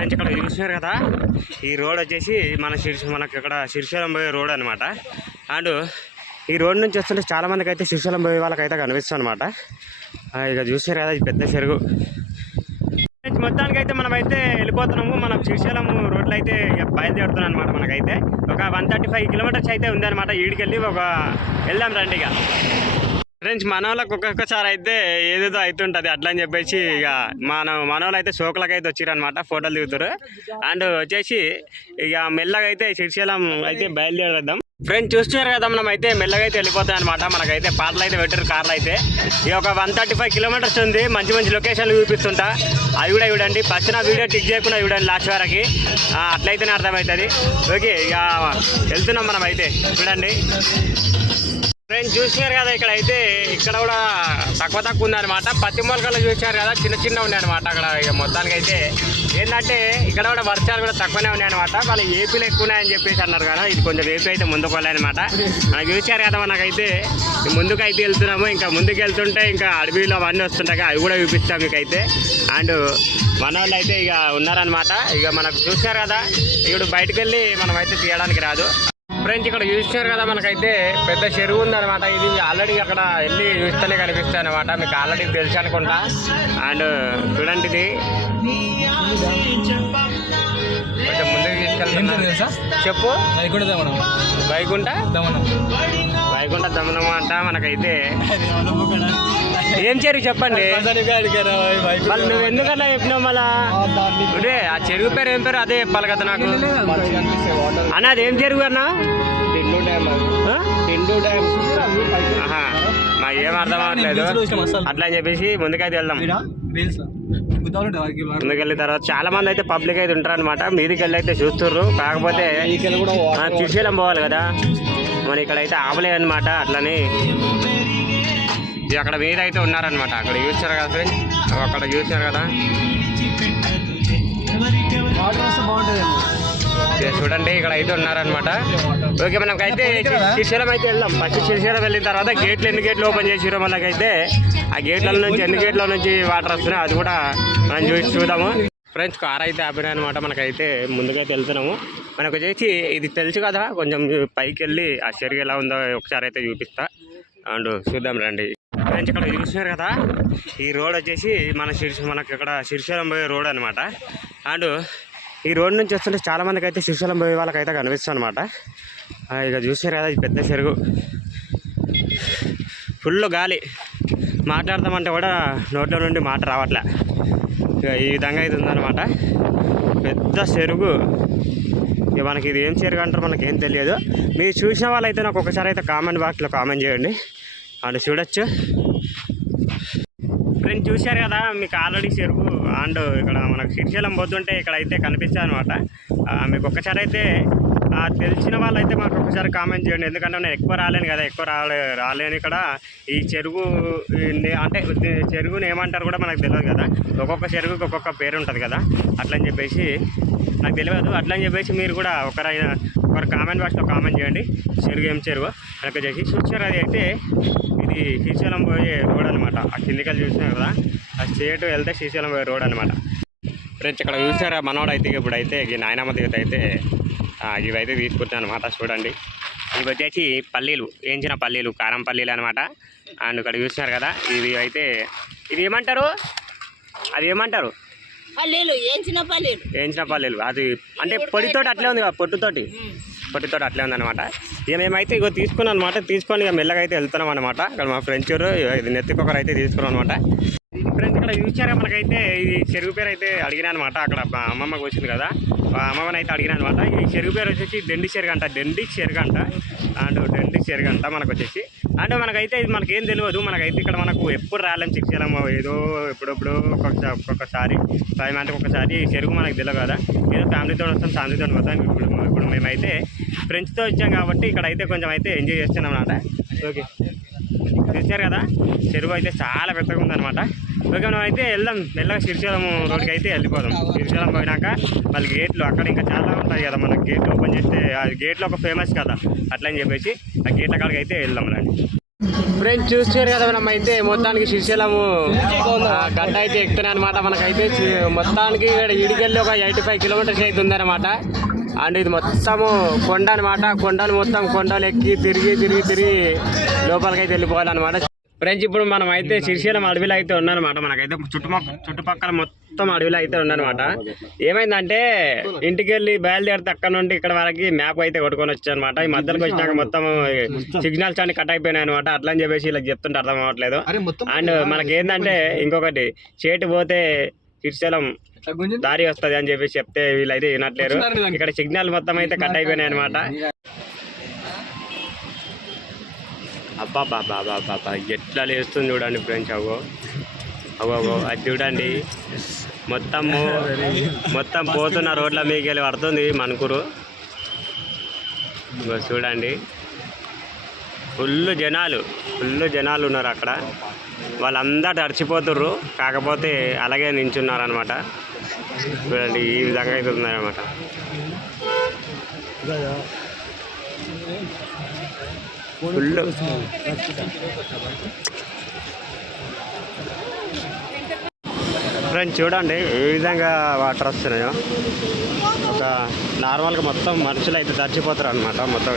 Friends ఇక్కడ చూసినారు కదా. ఈ రోడ్ వచ్చేసి మన శిర్ష మనకి ఇక్కడ శ్రీశైలం పోయే రోడ్ అనమాట అండ్ ఈ రోడ్ నుంచి వస్తుంటే చాలా మందికి అయితే శ్రీశైలం పోయే వాళ్ళకైతే కనిపిస్తుంది అనమాట ఇక చూసినారు కదా ఇది పెద్ద చెరుగు మొత్తానికి అయితే మనం అయితే వెళ్ళిపోతున్నాము. మనం శ్రీశైలం రోడ్లు అయితే బయలుదేరుతున్నాం అనమాట మనకైతే. ఒక వన్ థర్టీ ఫైవ్ కిలోమీటర్స్ అయితే ఉందన్నమాట. ఈడికెళ్ళి ఒక వెళ్దాం రండి ఇక. ఫ్రెండ్స్ మనవాళ్ళకి ఒక్కొక్కసారి అయితే ఏదేదో అవుతుంటుంది అట్లా అని చెప్పేసి ఇక మన మనవాళ్ళు అయితే షోకులకు అయితే వచ్చిరనమాట ఫోటోలు దిగుతారు అండ్ వచ్చేసి ఇక మెల్లగా అయితే శ్రీశైలం అయితే బయలుదేరేద్దాం ఫ్రెండ్స్ చూస్తున్నారు కదా మనం అయితే మెల్లగా అయితే వెళ్ళిపోతాయి అనమాట మనకైతే పాటలు అయితే పెట్టారు కార్లు అయితే. ఇక ఒక వన్ థర్టీ ఫైవ్ కిలోమీటర్స్ ఉంది మంచి మంచి లొకేషన్లు చూపిస్తుంటా. అవి కూడా చూడండి ఫస్ట్ నా వీడియో టిక్ చేయకుండా చూడండి లాస్ట్ వరకు. అట్లయితేనే అర్థమవుతుంది. ఓకే ఇక వెళ్తున్నాం మనం అయితే చూడండి. ఫ్రెండ్స్ చూసినారు కదా ఇక్కడ అయితే ఇక్కడ కూడా తక్కువ తక్కువ ఉందన్నమాట. పత్తి మొలకలు చూసారు కదా చిన్న చిన్న ఉన్నాయన్నమాట అక్కడ ఇక మొత్తానికి అయితే ఏంటంటే ఇక్కడ కూడా వర్షాలు కూడా తక్కువనే ఉన్నాయన్నమాట. వాళ్ళు ఏపీలు ఎక్కువ ఉన్నాయని చెప్పేసి అన్నారు కదా ఇది కొంచెం ఏపీ అయితే ముందుకు వెళ్ళాయన్నమాట మనకు చూసారు కదా మనకైతే ముందుకు అయితే వెళ్తున్నాము ఇంకా ముందుకు వెళ్తుంటే ఇంకా అడవిలో అవన్నీ వస్తుంటాయి అవి కూడా చూపిస్తాం మీకు అయితే అండ్ మన వాళ్ళు అయితే ఇక ఉన్నారనమాట ఇక మనకు చూసారు కదా ఇప్పుడు బయటకు వెళ్ళి మనం అయితే తీయడానికి రాదు. ఫ్రెండ్స్ ఇక్కడ చూసారు కదా మనకైతే. పెద్ద చెరువు ఉందన్నమాట. ఇది ఆల్రెడీ అక్కడ వెళ్ళి చూస్తేనే కనిపిస్తాయి అనమాట మీకు ఆల్రెడీ తెలుసు అనుకుంటా. అండ్ చూడండి ఇది కొంచెం ముందుకు తీసుకెళ్తున్నా. తెలుసా? చెప్పు. కూడా దమనం. వైకుంఠ? దమనం. వైకుంఠ దమనం అంట మనకైతే. ఏం చెరువు చెప్పండి. మళ్ళీ నువ్వు ఎందుకలా చెప్పినావు మళ్ళా? అంటే ఆ చెరువు పేరు ఏం పేరు అదే చెప్పాలి కదా నాకు. అన్న అది ఏం చెరువు అన్నా? మాకు ఏం అర్థం అవ్వట్లేదు. అట్లా అని చెప్పేసి ముందుకైతే వెళ్దాం. ముందుకెళ్ళిన తర్వాత చాలా మంది అయితే పబ్లిక్ అయితే ఉంటారు అనమాట మీదికి వెళ్ళి అయితే చూస్తుర్రు. కాకపోతే ఆ, శ్రీశైలం పోవాలి కదా. మన ఇక్కడ అయితే ఆపలేదు అనమాట అట్లని. ఇది అక్కడ మీద అయితే ఉన్నారనమాట అక్కడ చూసారు కదా ఫ్రెండ్స్ అక్కడ చూసారు కదా? చూడండి ఇక్కడ అయితే ఉన్నారనమాట ఓకే మనకైతే శ్రీశైలం అయితే వెళ్దాం. ఫస్ట్ శ్రీశైలం వెళ్ళిన తర్వాత గేట్లు ఎన్ని గేట్లు ఓపెన్ చేసిరో మనకైతే ఆ గేట్ల నుంచి ఎన్ని గేట్ల నుంచి వాటర్ వస్తున్నాయి అది కూడా మనం చూసి చూద్దాము. ఫ్రెండ్స్ కార్ అయితే ఆపినాయి అనమాట మనకైతే ముందుకైతే వెళ్తున్నాము. మనకు వచ్చేసి ఇది తెలుసు కదా కొంచెం పైకి వెళ్ళి ఆ చెరువు ఎలా ఉందో ఒకసారి అయితే చూపిస్తా. అండ్ చూద్దాం రండి. ఫ్రెండ్స్ ఇక్కడ చూసినారు కదా. ఈ రోడ్ వచ్చేసి మన శిర్ష మనకి ఇక్కడ శ్రీశైలం పోయే రోడ్ అనమాట అండ్ ఈ రోడ్ నుంచి వస్తుంటే చాలామందికి అయితే శ్రీశైలం పోయే వాళ్ళకైతే కనిపిస్తుంది అనమాట ఇక చూసారు కదా ఇది పెద్ద చెరుగు ఫుల్ గాలి. మాట్లాడదామంటే కూడా నోట్లో నుండి మాట రావట్లే. ఇక ఈ విధంగా అయితే ఉందన్నమాట. పెద్ద చెరువు. ఇక మనకి ఇది ఏం చెరుగు అంటారు మనకి ఏం తెలియదు. మీరు చూసిన వాళ్ళైతే నాకు ఒకసారి అయితే కామెంట్ బాక్స్లో కామెంట్ చేయండి. అండ్ చూడొచ్చు. ఫ్రెండ్ చూశారు కదా మీకు ఆల్రెడీ చెరువు అండ్ ఇక్కడ మనకు శ్రీశైలం పోతుంటే ఇక్కడ అయితే కనిపిస్తుంది అనమాట మీకు ఒక్కసారి అయితే తెలిసిన తెలిసిన వాళ్ళైతే మాకు ఒకసారి కామెంట్ చేయండి. ఎందుకంటే నేను ఎక్కువ రాలేను కదా ఎక్కువ రాలే రాలేను ఇక్కడ. ఈ చెరువు నే- అంటే చెరువుని ఏమంటారు కూడా మనకు తెలియదు కదా. ఒక్కొక్క చెరువుకి ఒక్కొక్క పేరు ఉంటుంది కదా. అట్లని చెప్పేసి నాకు తెలియదు. అట్లని చెప్పేసి మీరు కూడా ఒకరైనా ఒకరు కామెంట్ బాక్స్లో కామెంట్ చేయండి. చెరువు ఏం చెరువు? అని చెప్పేసి చూసారు అది అయితే ఇది శ్రీశైలం పోయే రోడ్ అనమాట ఆ కిందికెళ్ళి చూసినారు కదా ఆ స్టేట్ వెళ్తే శ్రీశైలం పోయే రోడ్ అనమాట ఫ్రెండ్స్ ఇక్కడ చూసారా? మనోడు అయితే ఇప్పుడు అయితే ఈ నాయనమ్మ దిగుత అయితే ఇవైతే తీసుకుంటాను అనమాట చూడండి. ఇవి వచ్చేసి పల్లీలు వేయించిన పల్లీలు కారం పల్లీలు అనమాట అండ్ ఇక్కడ చూసినారు కదా ఇవి అయితే ఇది ఏమంటారు? అది ఏమంటారు? పల్లీలు ఏంచిన పల్లీలు. వేయించిన పల్లీలు. అది అంటే పొడితోటి అట్లే ఉంది కదా పొట్టుతోటి. పొట్టితో అట్లే ఉందన్నమాట. ఇక మేమైతే ఇగో తీసుకున్నాం అనమాట తీసుకొని ఇక మెల్లగా అయితే వెళ్తున్నాం అనమాట ఇక్కడ మా ఫ్రెండ్స్ ఇది నెత్తికొకరు అయితే తీసుకున్నాం అనమాట ఫ్రెండ్స్ ఇక్కడ చూసారా మనకైతే ఇది చెరువు పేరు అయితే అడిగినా అనమాట అక్కడ మా అమ్మమ్మకు వచ్చింది కదా. మా అమ్మమ్మని అయితే అడిగినా అనమాట ఈ చెరువు పేరు వచ్చేసి దెండి చెరుగు అంట. దెండి చెరుగు అంట. అండ్ దెండి చెరుగు అంట మనకు వచ్చేసి. అంటే మనకైతే ఇది మనకేం తెలియదు మనకైతే ఇక్కడ మనకు ఎప్పుడు రాలేం శిక్షలం ఏదో ఎప్పుడప్పుడు ఒక్కొక్క ఒక్కొక్కసారి ఫైవ్ మంత్కి ఒకసారి చెరువు మనకు తెలియదు కదా. ఏదో ఫ్యామిలీతో వస్తాం ఫ్యామిలీతో వస్తాం ఇప్పుడు ఇప్పుడు మేమైతే ఫ్రెండ్స్తో వచ్చాం కాబట్టి ఇక్కడ అయితే కొంచెం అయితే ఎంజాయ్ చేస్తున్నాం అనమాట ఓకే చూసారు కదా? చెరువు అయితే చాలా పెద్దగా ఉందన్నమాట. ఓకే మనం అయితే వెళ్దాం. మెల్లగా శ్రీశైలం రోడ్కి అయితే వెళ్ళిపోదాం. శ్రీశైలం పోయినాక మళ్ళీ గేట్లు అక్కడ ఇంకా చాలా ఉంటాయి కదా మనకి. గేట్లు ఓపెన్ చేస్తే ఆ గేట్లు ఒక ఫేమస్ కదా. అట్లా అని చెప్పేసి ఆ గేట్ల కాడికి అయితే వెళ్దాం రండి ఫ్రెండ్స్ చూస్తారు కదా మనం అయితే మొత్తానికి శ్రీశైలము. గడ్డ అయితే ఎక్కుతున్నాయి అనమాట మనకైతే మొత్తానికి ఇక్కడ ఇడికెళ్ళి ఒక ఎయిటీ ఫైవ్ కిలోమీటర్స్ అయితే ఉందన్నమాట. అండ్ ఇది మొత్తము కొండ అనమాట కొండలు మొత్తం కొండలు ఎక్కి తిరిగి తిరిగి తిరిగి లోపలికి అయితే వెళ్ళిపోవాలన్నమాట. ఫ్రెండ్స్ ఇప్పుడు మనం అయితే శ్రీశైలం అడవిలో అయితే ఉన్నానమాట. మనకైతే చుట్టుపక్కల చుట్టుపక్కల మొత్తం అడవిలో అయితే ఉన్నానమాట. ఏమైందంటే ఇంటికి వెళ్ళి బయలుదేరితే అక్కడ నుండి ఇక్కడ వరకు మ్యాప్ అయితే కొట్టుకొని వచ్చాను అనమాట ఈ మధ్యలోకి వచ్చినాక మొత్తం సిగ్నల్స్ అన్ని కట్ అయిపోయినాయి అనమాట. అట్లా అని చెప్పేసి ఇలా చెప్తుంటే అర్థం అవ్వట్లేదు. అండ్ మనకి ఏంటంటే ఇంకొకటి చేటు పోతే శ్రీశైలం దారి వస్తుంది అని చెప్పేసి చెప్తే వీళ్ళైతే వినట్లేరు. ఇక్కడ సిగ్నల్ మొత్తం అయితే కట్ అయిపోయినాయి అనమాట. అబ్బా బాబా బాబా ఎట్లా లేస్తుంది చూడండి ఫ్రెండ్స్ అగో. అగోగో అది చూడండి. మొత్తము మొత్తం పోతున్న రోడ్ల మీకు వెళ్ళి పడుతుంది మణుకూరు. ఇగో చూడండి. ఫుల్ జనాలు ఫుల్ జనాలు ఉన్నారు అక్కడ. వాళ్ళందరూ తడిచిపోతుర్రు కాకపోతే అలాగే నించున్నారు అనమాట చూడండి ఈ విధంగా అయితే ఉన్నారన్నమాట ఫుల్. ఫ్రెండ్ చూడండి ఏ విధంగా వాటర్ వస్తున్నాయో. ఒక నార్మల్గా మొత్తం మనుషులు అయితే తడిచిపోతారు అనమాట మొత్తం.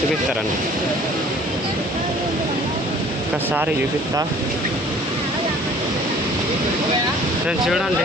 చూపిస్తారండి. ఒకసారి చూపిస్తా. ఫ్రెండ్ చూడండి.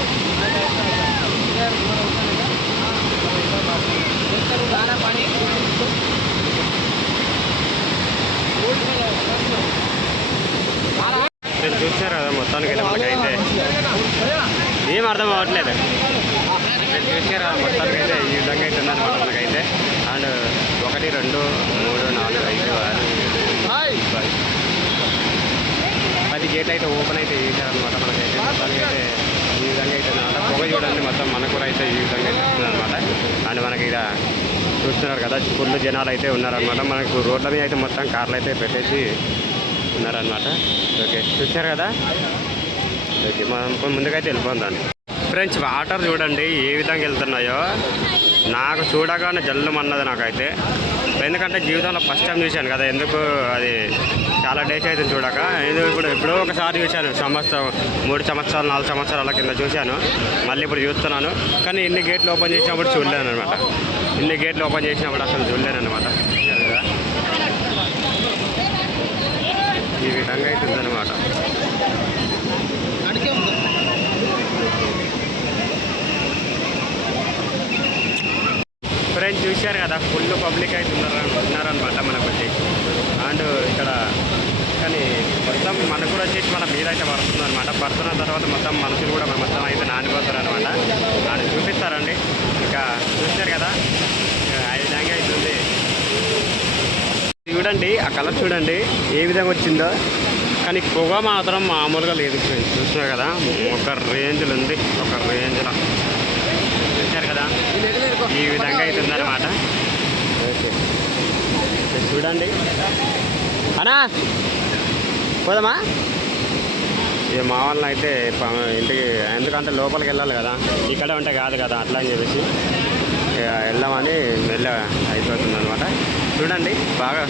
నేను చూసారు కదా మొత్తానికి అయితే మనకైతే ఏం అర్థం అవ్వట్లేదు నేను చూసారు కదా మొత్తానికి అయితే ఈ విధంగా అయితే ఉందన్నమాట మనకైతే అండ్ ఒకటి రెండు మూడు నాలుగు ఐదు ఆరు ఏడు పది. పది గేట్లు అయితే ఓపెన్ అయితే చేశారనమాట మనకైతే. మొత్తానికి అయితే ఈ విధంగా అయితే అనమాట పొగ చూడండి మొత్తం మనకు కూడా అయితే ఈ విధంగా అయితే వస్తుందన్నమాట అండ్ మనకి ఇక్కడ చూస్తున్నారు కదా ఫుల్ జనాలు అయితే ఉన్నారనమాట మనకు రోడ్ల మీద అయితే మొత్తం కార్లు అయితే పెట్టేసి ఉన్నారనమాట ఓకే చూసారు కదా? ఓకే మనం ముందుకైతే వెళ్ళిపోదాం ఫ్రెండ్స్ వాటర్ చూడండి ఏ విధంగా వెళ్తున్నాయో. నాకు చూడగానే జల్లుమన్నది నాకైతే. ఎందుకంటే జీవితంలో ఫస్ట్ టైం చూశాను కదా ఎందుకు అది చాలా డేస్ అయితే చూడక. ఇది ఇప్పుడు ఎప్పుడో ఒకసారి చూశాను సంవత్సరం మూడు సంవత్సరాలు నాలుగు సంవత్సరాల కింద చూశాను. మళ్ళీ ఇప్పుడు చూస్తున్నాను. కానీ ఇన్ని గేట్లు ఓపెన్ చేసినప్పుడు చూడలేను అనమాట ఇన్ని గేట్లు ఓపెన్ చేసినప్పుడు అసలు చూడలేను అనమాట ఈ విధంగా అయితే ఉందన్నమాట. ఫ్రెండ్స్ చూశారు కదా ఫుల్ పబ్లిక్ అయితే ఉన్నారు ఉన్నారనమాట మనకు వచ్చేసి. అండ్ ఇక్కడ కానీ మొత్తం మనకు కూడా వచ్చేసి మన మీద అయితే పడుతుంది అనమాట పడుతున్న తర్వాత మొత్తం మనుషులు కూడా మొత్తం అయితే నానిపోతారు అనమాట అది చూపిస్తారండి. ఇంకా చూశారు కదా ఆ విధంగా అయితే ఉంది చూడండి ఆ కలర్ చూడండి ఏ విధంగా వచ్చిందో. కానీ పొగ మాత్రం మామూలుగా లేదు చూసినా కదా ఒక రేంజ్లు ఉంది ఒక రేంజ్లో కదా? ఈ విధంగా అయితే ఉందన్నమాట ఓకే. చూడండి. అనా పోదామా? ఇక మా వాళ్ళని అయితే ఇంటికి ఎందుకంటే లోపలికి వెళ్ళాలి కదా. ఇక్కడ ఉంటే కాదు కదా అట్లా అని చెప్పేసి. ఇక వెళ్దామని వెళ్ళ అయిపోతుంది అనమాట చూడండి బాగా